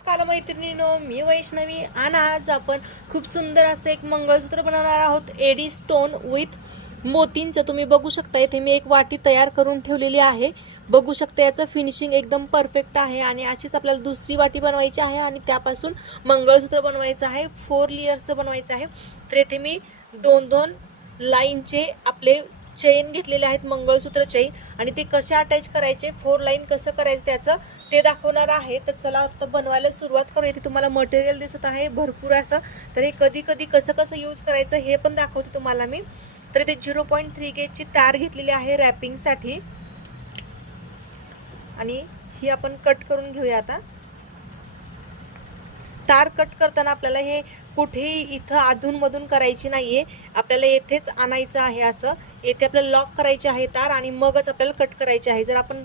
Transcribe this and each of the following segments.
नमस्कार मैत्रिणींनो, मी वैष्णवी आणि आज आपण खूप सुंदर असं एक मंगळसूत्र बनवणार आहोत. एडी स्टोन विथ मोतींचं. तुम्ही बघू शकता इथे मी एक वाटी तयार करून ठेवलेली आहे. बघू शकता याचं फिनिशिंग एकदम परफेक्ट आहे आणि अशीच आपल्याला दुसरी वाटी बनवायची आहे आणि त्यापासून मंगळसूत्र बनवायचं आहे. 4 लेयर्सचं बनवायचं आहे. तर इथे मी दोन दोन लाईनचे आपले चेन घेतलेले आहेत, मंगळसूत्र चेन, आणि ते कसे अटॅच करायचे, 4 लाईन कसं करायचं त्याचं ते दाखवणार आहे. तर चला आता बनवायला सुरुवात करू. इथे तुम्हाला मटेरियल दिसत आहे भरपूर असं. तर हे कधी कधी कसं कसं यूज करायचं हे पण दाखवते तुम्हाला मी. तर इथे 0.3 गेजची तार घेतलेली आहे रॅपिंगसाठी आणि ही आपण कट करून घेऊया. आता तार कट करताना आपल्याला हे कुठेही इथं अधूनमधून करायची नाहीये, आपल्याला येथेच आणायचं आहे. असं येथे आपल्याला लॉक करायचे आहे तार आणि मगच आपल्याला कट करायचे आहे. जर आपण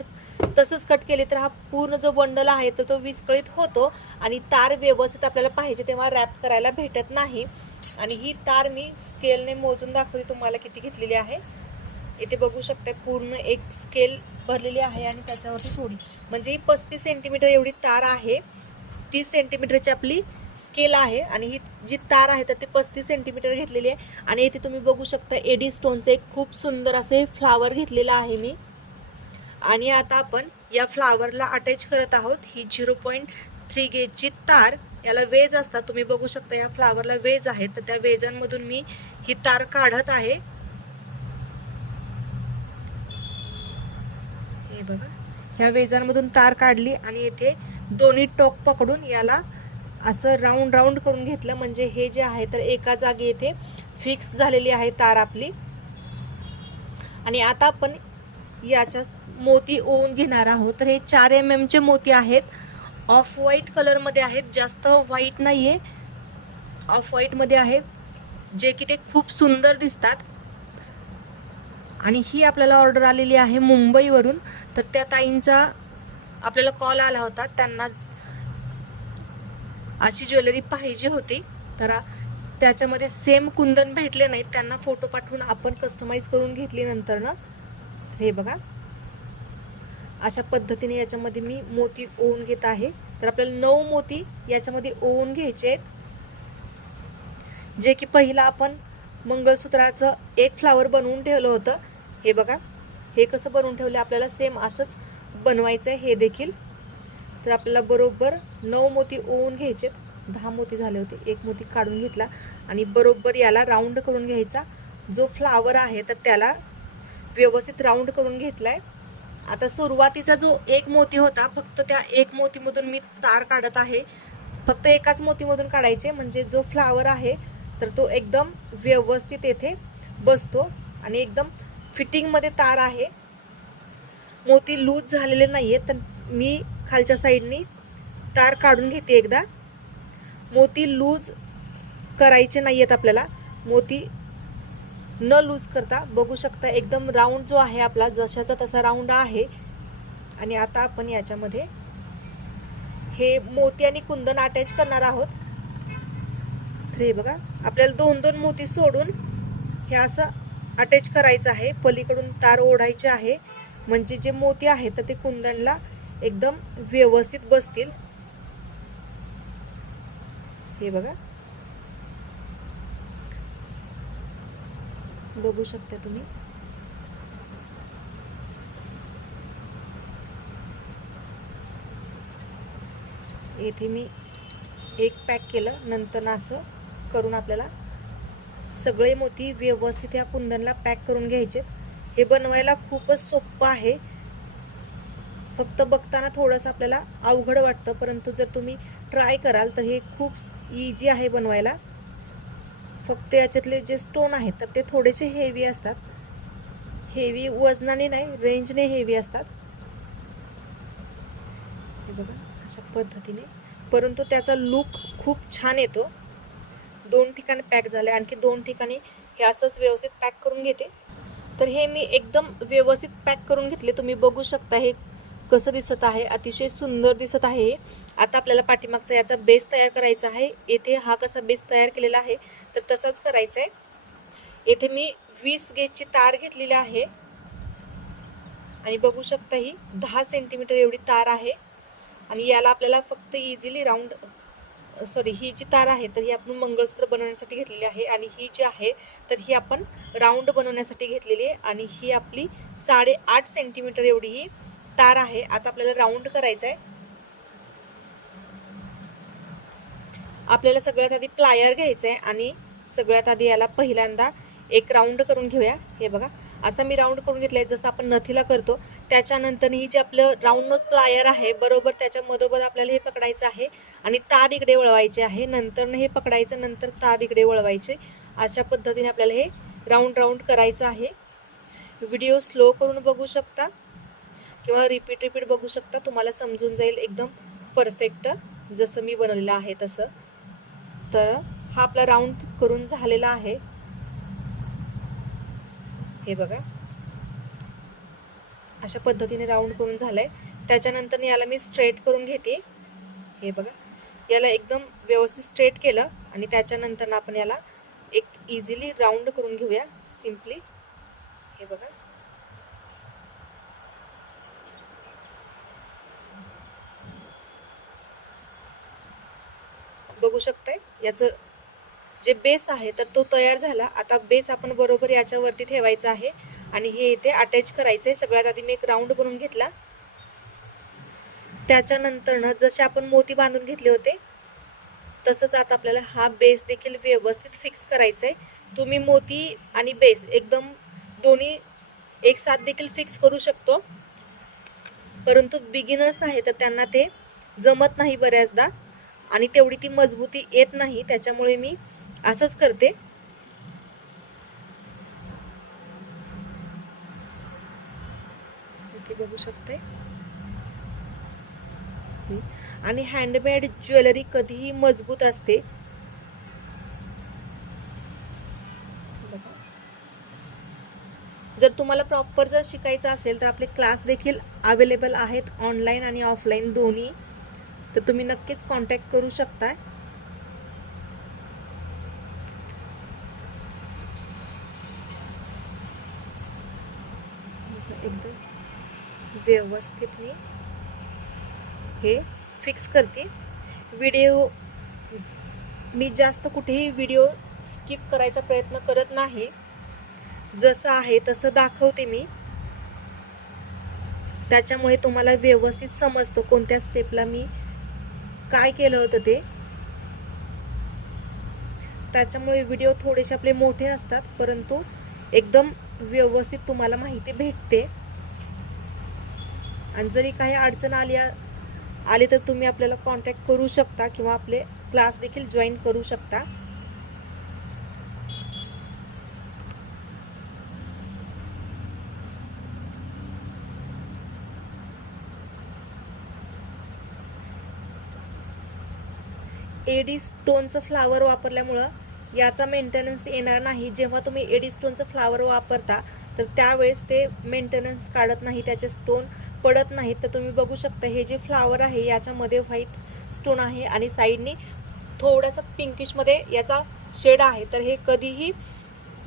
तसंच कट केले तर हा पूर्ण जो बंडल आहे तर तो विस्कळीत होतो आणि तार व्यवस्थित आपल्याला पाहिजे तेव्हा रॅप करायला भेटत नाही. आणि ही तार मी स्केलने मोजून दाखवते तुम्हाला किती घेतलेली आहे. इथे बघू शकता पूर्ण एक स्केल भरलेली आहे आणि त्याच्यावरती थोडी, म्हणजे ही 35 सेंटीमीटर एवढी तार आहे. 30 सेंटीमीटरची आपली स्केल आहे आणि ही जी तार आहे तर ती 35 सेंटीमीटर घेतलेली आहे. आणि इथे तुम्ही बघू शकता एडी स्टोनचं एक खूप सुंदर असे फ्लावर घेतलेलं आहे मी. आणि आता आपण या फ्लावरला अटॅच करत आहोत. ही 0.3 गेजची तार, याला वेज असतात. तुम्ही बघू शकता या फ्लावरला वेज आहेत, तर त्या वेजांमधून मी ही तार काढत आहे. हे बघा, ह्या वेजांमधून तार काढली आणि इथे दोन्ही टोक पकडून याला असं राऊंड राऊंड करून घेतलं, म्हणजे हे जे आहे तर एका जागी इथे फिक्स झालेली आहे तार आपली. आणि आता आपण याच्यात मोती ओवून घेणार आहोत. तर हे 4 mm चे मोती आहेत, ऑफ व्हाईट कलरमध्ये आहेत, जास्त व्हाईट नाहीये, ऑफ व्हाईटमध्ये आहेत, जे की ते खूप सुंदर दिसतात. आणि ही आपल्याला ऑर्डर आलेली आहे मुंबईवरून. तर त्या ताईंचा आपल्याला कॉल आला होता, त्यांना अशी ज्वेलरी पाहिजे होती. तर त्याच्यामध्ये सेम कुंदन भेटले नाहीत, त्यांना फोटो पाठवून आपण कस्टमाइज करून घेतली नंतर ना. हे बघा, अशा पद्धतीने याच्यामध्ये मी मोती ओवून घेत आहे. तर आपल्याला 9 मोती याच्यामध्ये ओवून घ्यायचे आहेत. जे की पहिला आपण मंगळसूत्राचं एक फ्लावर बनवून ठेवलं होतं. हे बघा, हे कसं बनवून ठेवलं आपल्याला सेम असंच बनवायचं आहे हे देखील. तर आपल्याला बरोबर 9 मोती ओवून घ्यायचे. 10 मोती झाले होते, एक मोती काढून घेतला आणि बरोबर याला राऊंड करून घ्यायचा. जो फ्लावर आहे तर त्याला व्यवस्थित राऊंड करून घेतलाय. आता सुरुवातीचा जो एक मोती होता, फक्त त्या एक मोतीमधून मी तार काढत आहे. फक्त एकाच मोतीमधून काढायचे, म्हणजे जो फ्लावर आहे तर तो एकदम व्यवस्थित येथे बसतो आणि एकदम फिटिंगमध्ये तार आहे. मोती लूज झालेले नाहीये, तर मी खालच्या साईडनी तार काढून घेते एकदा. मोती लूज करायचे नाहीयेत आपल्याला, मोती न लूज करता बघू शकता एकदम राऊंड जो आहे आपला जशाचा तसा राऊंड आहे. आणि आता आपण याच्यामध्ये हे मोती आणि कुंदन अटॅच करणार आहोत. तर हे बघा, आपल्याला 2-2 मोती सोडून हे असं अटॅच करायचं आहे. पलीकडून तार ओढायची आहे, म्हणजे जे मोती आहेत तर ते कुंदनला एकदम व्यवस्थित बसतील. हे बघा, बघू शकता तुम्ही. येथे मी एक पॅक केलं, नंतर असं करून आपल्याला सगळे मोती व्यवस्थित या कुंदनला पॅक करून घ्यायचे. हे बनवायला खूपच सोपं आहे, फक्त बघताना थोडंसं आपल्याला अवघड वाटतं, परंतु जर तुम्ही ट्राय कराल तर हे खूप इझी आहे बनवायला. फक्त याच्यातले जे स्टोन आहेत तर ते थोडेसे हेवी असतात, हेवी वजनाने नाही, रेंजने हेवी असतात. हे बघा, अशा पद्धतीने, परंतु त्याचा लुक खूप छान येतो. 2 ठिकाणी पॅक झाले, आणखी 2 ठिकाणी हे असंच व्यवस्थित पॅक करून घेते. तर हे मी एकदम व्यवस्थित पॅक करून घेतले. तुम्ही बघू शकता हे कसं दिसत आहे, अतिशय सुंदर दिसत आहे. आता आपल्याला पाठीमागचा याचा बेस तयार करायचा आहे. येथे हा कसा बेस तयार केलेला आहे तर तसाच करायचा आहे. येथे मी 20 गेजची तार घेतलेली आहे आणि बघू शकता ही 10 सेंटीमीटर एवढी तार आहे. आणि याला आपल्याला फक्त इझिली राऊंड ही जी तार आहे तर ही आपण मंगळसूत्र बनवण्यासाठी घेतलेली आहे आणि ही जी आहे तर ही आपण राऊंड बनवण्यासाठी घेतलेली आहे आणि ही आपली 8.5 सेंटीमीटर एवढी ही तार आहे. आता आपल्याला राऊंड करायचं आहे. आपल्याला सगळ्यात आधी प्लायर घ्यायचं आहे आणि सगळ्यात आधी याला पहिल्यांदा एक राऊंड करून घेऊया. हे बघा असं मी राऊंड करून घेतलंय जसं आपण नथीला करतो. त्याच्यानंतर ही जे आपलं राऊंड नोज प्लायर आहे बरोबर त्याच्या मधोमध आपल्याला हे पकडायचं आहे आणि तार इकडे वळवायचे आहे. नंतर हे पकडायचं, नंतर तार इकडे वळवायचे. अशा पद्धतीने आपल्याला हे राऊंड करायचं आहे. व्हिडिओ स्लो करून बघू शकता किंवा रिपीट बघू शकता, तुम्हाला समजून जाईल एकदम परफेक्ट जसं मी बनवलेलं आहे तसं. तर हा आपला राऊंड करून झालेला आहे. हे बघा अशा पद्धतीने राऊंड करून झालंय. त्याच्यानंतर याला मी स्ट्रेट करून घेते. हे बघा याला एकदम व्यवस्थित स्ट्रेट केलं आणि त्याच्यानंतर आपण याला एक इझिली राऊंड करून घेऊया सिम्पली. हे बघा बघू शकताय याचं जे बेस आहे तर तो तयार झाला. आता बेस आपण बरोबर याच्यावरती ठेवायचा आहे आणि हे इथे अटॅच करायचं आहे. सगळ्यात आधी मी एक राऊंड बनवून घेतला. त्याच्यानंतर जसे आपण मोती बांधून घेतले होते तसंच आता आपल्याला हा बेस देखील व्यवस्थित फिक्स करायचा आहे. तुम्ही मोती आणि बेस एकदम दोन्ही एक साथ देखील फिक्स करू शकतो, परंतु बिगिनर्स आहे तर त्यांना ते जमत नाही बऱ्याचदा आणि तेवढी ती मजबूती येत नाही. त्याच्यामुळे मी असंच करते. इथे बघू शकते. आणि हँडमेड ज्वेलरी कधीही मजबूत असते. जर तुम्हाला प्रॉपर जर शिकायचं असेल तर आपले क्लास देखील अवेलेबल आहेत ऑनलाईन आणि ऑफलाईन दोन्ही, तर तुम्ही नक्कीच कॉन्टॅक्ट करू शकता. एकदम व्यवस्थित मी हे फिक्स करते. व्हिडिओ मी जास्त कुठेही व्हिडिओ स्किप करायचा प्रयत्न करत नाही, जसं आहे तसं दाखवते मी. त्याच्यामुळे तुम्हाला व्यवस्थित समजतं कोणत्या स्टेपला मी काय केलं होतं ते. त्याच्यामुळे व्हिडिओ थोडेसे आपले मोठे असतात परंतु एकदम व्यवस्थित तुम्हाला माहिती भेटते. आणि जरी काही अडचण आली तर तुम्ही आपल्याला कॉन्टॅक्ट करू शकता किंवा आपले क्लास देखील जॉईन करू शकता. एडी स्टोनचं फ्लावर वापरल्यामुळं याचा मेंटेनन्स येणार नाही. जेव्हा तुम्ही एडी स्टोनचं फ्लावर वापरता तर त्यावेळेस ते मेंटेनन्स काढत नाही, त्याचे स्टोन पडत नाहीत. तर तुम्ही बघू शकता हे जे फ्लावर आहे याच्यामध्ये व्हाईट स्टोन आहे आणि साईडनी थोडंसं पिंकिशमध्ये याचा शेड आहे. तर हे कधीही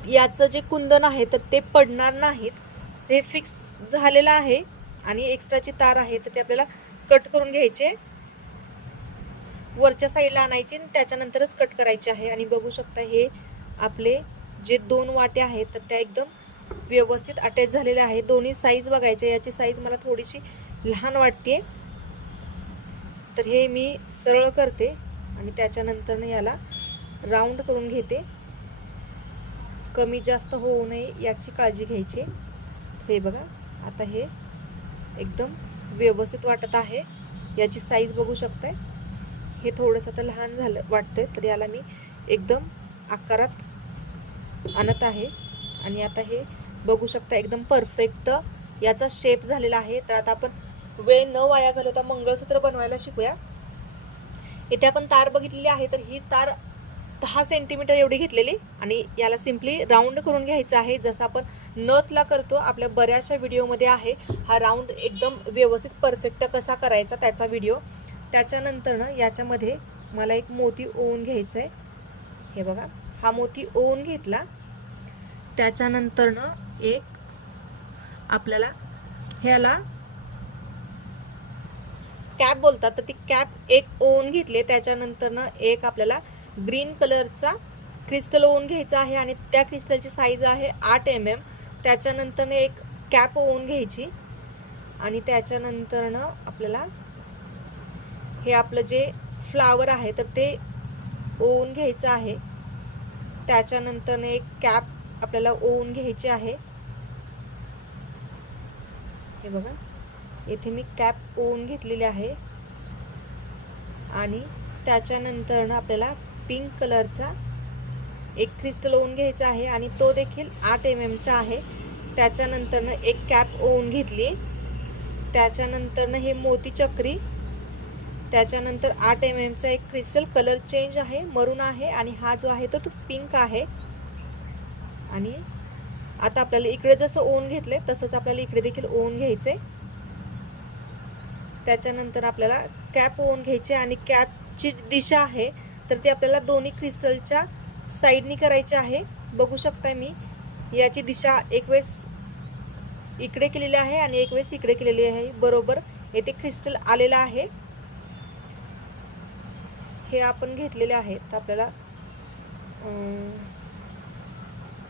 याचं जे कुंदन आहे तर ते पडणार नाहीत. हे फिक्स झालेलं आहे आणि एक्स्ट्राची तार आहे तर ते आपल्याला कट करून घ्यायचे. वरच्या साईडला आणायची आणि त्याच्यानंतरच कट करायचे आहे. आणि बघू शकता हे आपले जे 2 वाटे आहेत तर त्या एकदम व्यवस्थित अटॅच झालेल्या आहे. दोन्ही साईज बघायचे. याची साईज मला थोडीशी लहान वाटते तर हे मी सरळ करते आणि त्याच्यानंतर याला राऊंड करून घेते. कमी जास्त होऊ नये याची काळजी घ्यायची. हे बघा आता हे एकदम व्यवस्थित वाटत आहे. याची साईज बघू शकताय. हे थोडंसं तर लहान झालं वाटतंय तर याला मी एकदम आकारात आणत आहे आणि आता हे बघू शकता एकदम परफेक्ट याचा शेप झालेला आहे. तर आता आपण वेळ न वाया घालवता मंगळसूत्र बनवायला शिकूया. इथे आपण तार बघितलेली आहे तर ही तार 10 सेंटीमीटर एवढी घेतलेली आणि याला सिम्पली राऊंड करून घ्यायचं आहे. जसं आपण नथला करतो आपल्या बऱ्याचशा व्हिडिओमध्ये आहे हा राऊंड एकदम व्यवस्थित परफेक्ट कसा करायचा त्याचा व्हिडिओ. त्याच्यानंतर याच्यामध्ये मला एक मोती ओवून घ्यायचं आहे. हे बघा हा मोती ओवून घेतला. त्याच्यानंतर आपल्याला ह्याला कॅप बोलतात, तर ती कॅप एक ओवून घेतली. त्याच्यानंतरनं एक आपल्याला ग्रीन कलरचा क्रिस्टल ओवून घ्यायचा आहे आणि त्या क्रिस्टलची साईज आहे 8 mm. त्याच्यानंतरनं एक कॅप ओवून घ्यायची आणि त्याच्यानंतरनं आपल्याला हे आपलं जे फ्लावर आहे तर ते ओवून घ्यायचं आहे. त्याच्यानंतरनं एक कॅप आपल्याला ओवून घ्यायची आहे. हे बघा, इथे मी कॅप ओवून घेतलेली आहे आणि त्याच्यानंतरनं आपल्याला पिंक कलरचा एक क्रिस्टल ओवून घ्यायचा आहे आणि तो देखील 8 mm चा आहे. त्याच्यानंतरनं एक कॅप ओवून घेतली. त्याच्यानंतरनं हे मोती चक्री, त्याच्यानंतर 8 mm चा एक क्रिस्टल, कलर चेंज आहे, मरून आहे आणि हा जो आहे तो पिंक आहे. आणि आता आपल्याला इकडे जसं ओवून घेतले तसंच आपल्याला इकडे देखील ओवून घ्यायचे. त्याच्यानंतर आपल्याला कॅप ओवून घ्यायचे आणि कॅपची दिशा आहे तर ती आपल्याला दोन्ही क्रिस्टलच्या साईडनी करायची आहे. बघू शकता मी याची दिशा एक वेळेस इकडे केलेली आहे आणि एक वेळेस इकडे केलेली आहे. बरोबर येथे क्रिस्टल आलेला आहे. हे आपण घेतलेले आहेत. तर आपल्याला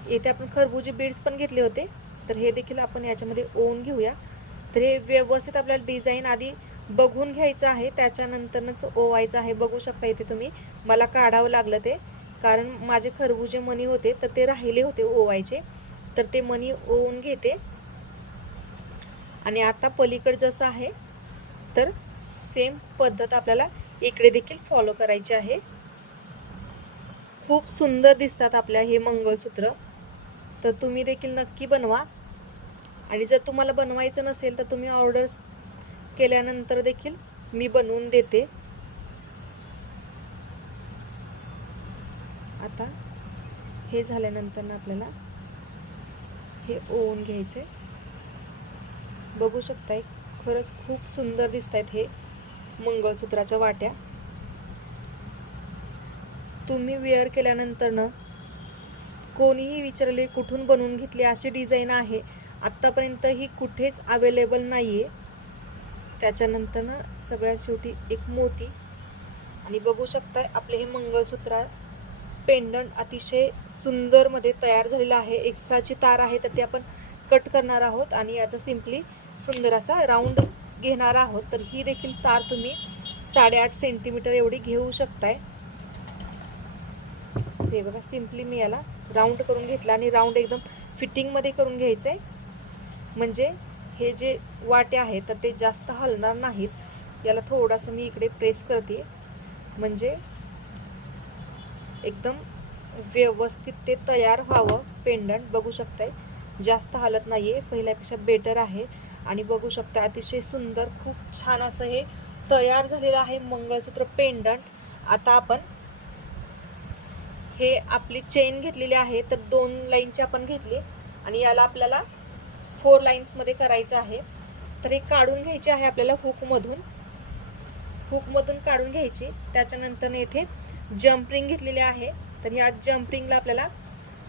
येथे आपण खरबुजी बीड्स पण घेतले होते, तर हे देखील आपण याच्यामध्ये ओवून घेऊया. तर हे व्यवस्थित आपल्याला डिझाईन आधी बघून घ्यायचं आहे, त्याच्यानंतरच ओवायचं आहे. बघू शकता इथे तुम्ही, मला काढावं लागलं ते, कारण माझे खरबुजे मणी होते तर ते राहिले होते ओवायचे. तर ते मणी ओवून घेते आणि आता पलीकडे जसं आहे तर सेम पद्धत आपल्याला इकडे देखील फॉलो करायची आहे. खूप सुंदर दिसतात आपल्या हे मंगळसूत्र. तर तुम्ही देखील नक्की बनवा आणि जर तुम्हाला बनवायचं नसेल तर तुम्ही ऑर्डर केल्यानंतर देखील मी बनवून देते. आता हे झाल्यानंतर आपल्याला हे ओवून घ्यायचे. बघू शकताय, खरंच खूप सुंदर दिसत आहेत हे मंगळसूत्राच्या वाट्या. तुम्ही वेअर केल्यानंतर कोणीही विचारले कुठून बनवून घेतली, अशी डिझाईन आहे, आत्तापर्यंत ही कुठेच अवेलेबल नाही आहे. त्याच्यानंतर सगळ्यात शेवटी एक मोती आणि बघू शकताय आपले हे मंगळसूत्र पेंडंट अतिशय सुंदरमध्ये तयार झालेलं आहे. एक्स्ट्राची तार आहे तर ती आपण कट करणार आहोत आणि याचा सिम्पली सुंदर असा राऊंड घेणार आहोत. तर ही देखील तार तुम्ही 8.5 सेंटीमीटर एवढी घेऊ शकताय. हे बघा, सिम्पली मी याला राऊंड करून घेतला आणि राऊंड एकदम फिटिंगमध्ये करून घ्यायचं आहे, म्हणजे हे जे वाटे आहेत तर ते जास्त हलणार नाहीत. याला थोडंसं मी इकडे प्रेस करते म्हणजे एकदम व्यवस्थित ते तयार व्हावं पेंडंट. बघू शकताय जास्त हलत नाही आहे, पहिल्यापेक्षा बेटर आहे. आणि बघू शकता अतिशय सुंदर खूप छान असं हे तयार झालेलं आहे मंगळसूत्र पेंडंट. आता आपण हे आपली चेन घेतलेली आहे तर 2 लाईनची आपण घेतली आणि याला आपल्याला 4 लाईन्समध्ये करायचं आहे. तर हे काढून घ्यायचे आहे आपल्याला हुकमधून काढून घ्यायची. त्याच्यानंतर इथे जम्प रिंग घेतलेली आहे. तर ह्या जम्प रिंगला आपल्याला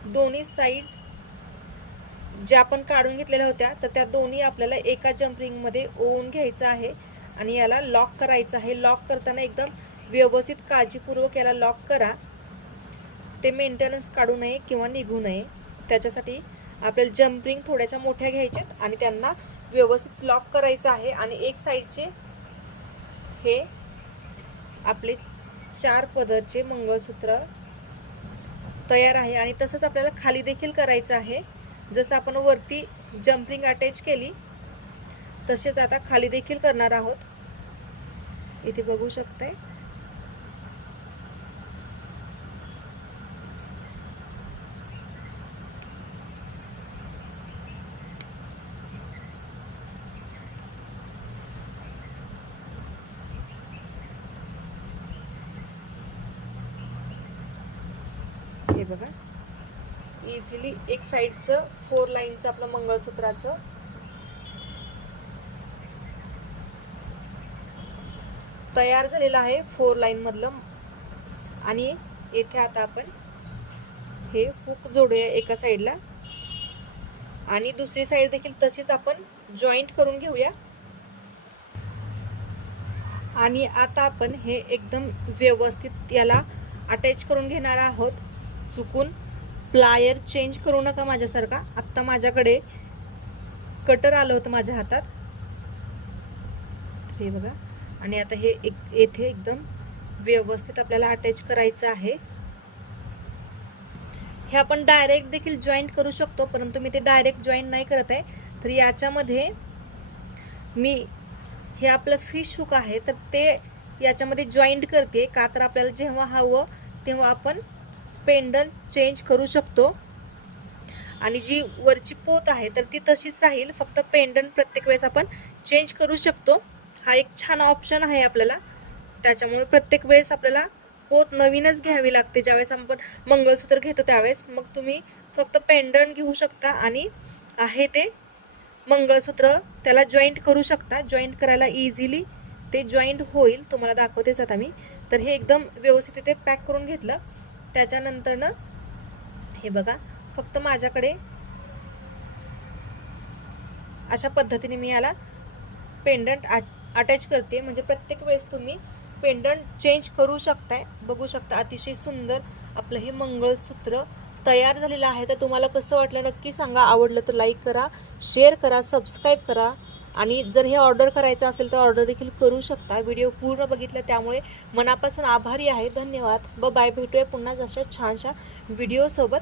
दोन्ही साईड्स ज्या आपण काढून घेतलेल्या होत्या तर त्या दोन्ही आपल्याला एका जम्प रिंगमध्ये ओवून घ्यायचं आहे आणि याला लॉक करायचं आहे. लॉक करताना एकदम व्यवस्थित काळजीपूर्वक याला लॉक करा, ते मेंटेनन्स काढू नये किंवा निघू नये. त्याच्यासाठी आपल्याला जम्प रिंग थोड्याशा मोठ्या घ्यायच्यात आणि त्यांना व्यवस्थित लॉक करायचं आहे. आणि एक साईडचे हे आपले 4 पदरचे मंगळसूत्र तयार आहे. आणि तसंच आपल्याला खाली देखील करायचं आहे. जसं आपण वरती जम्प रिंग अटॅच केली तसेच आता खाली देखील करणार आहोत. इथे बघू शकताय. हे बघा, इझिली एक साईडचं 4 लाईनचं आपलं मंगळसूत्राचं तयार झालेलं आहे 4 लाईन मधलं. आणि येथे आता आपण हे हुक जोडूया एका साईडला आणि दुसरी साईड देखील तशीच आपण जॉईंट करून घेऊया. आणि आता आपण हे एकदम व्यवस्थित याला अटॅच करून घेणार आहोत. चुकून प्लायर चेंज करू नका माझ्यासारखा. आत्ता माझ्याकडे कटर आलं होतं माझ्या हातात, हे बघा. आणि आता हे येथे एकदम व्यवस्थित आपल्याला अटॅच करायचं आहे. हे आपण डायरेक्ट देखील जॉईंट करू शकतो, परंतु मी ते डायरेक्ट जॉईंट नाही करत आहे. तर याच्यामध्ये मी हे आपलं फिश हुक आहे तर ते याच्यामध्ये जॉईंट करते, का तर आपल्याला जेव्हा हवं तेव्हा आपण पेंडल चेंज करू शकतो. आणि जी वरची पोत आहे तर ती तशीच राहील, फक्त पेंडल प्रत्येक वेळेस आपण चेंज करू शकतो. हा एक छान ऑप्शन आहे आपल्याला. त्याच्यामुळे प्रत्येक वेळेस आपल्याला पोत नवीनच घ्यावी लागते. ज्यावेळेस आपण मंगळसूत्र घेतो त्यावेळेस मग तुम्ही फक्त पेंडंट घेऊ शकता आणि आहे ते मंगळसूत्र त्याला जॉईंट करू शकता. जॉईंट करायला इझिली ते जॉईंट होईल. तुम्हाला दाखवतेच आता मी. तर हे एकदम व्यवस्थित इथे पॅक करून घेतलं. त्याच्यानंतर ना हे बघा, फक्त माझ्याकडे अशा पद्धतीने मी याला पेंडंट अटॅच करते. म्हणजे प्रत्येक वेळेस तुम्ही पेंडंट चेंज करू शकताय. बघू शकता अतिशय सुंदर आपलं हे मंगळसूत्र तयार झालेलं आहे. तर तुम्हाला कसं वाटलं नक्की सांगा. आवडलं तर लाईक करा, शेअर करा, सबस्क्राईब करा. आणि जर हे ऑर्डर करायचं असेल तर ऑर्डर देखील करू शकता. व्हिडिओ पूर्ण बघितलं त्यामुळे मनापासून आभारी आहे. धन्यवाद. बाय. भेटूया पुन्हा अशा छानशा व्हिडिओसोबत.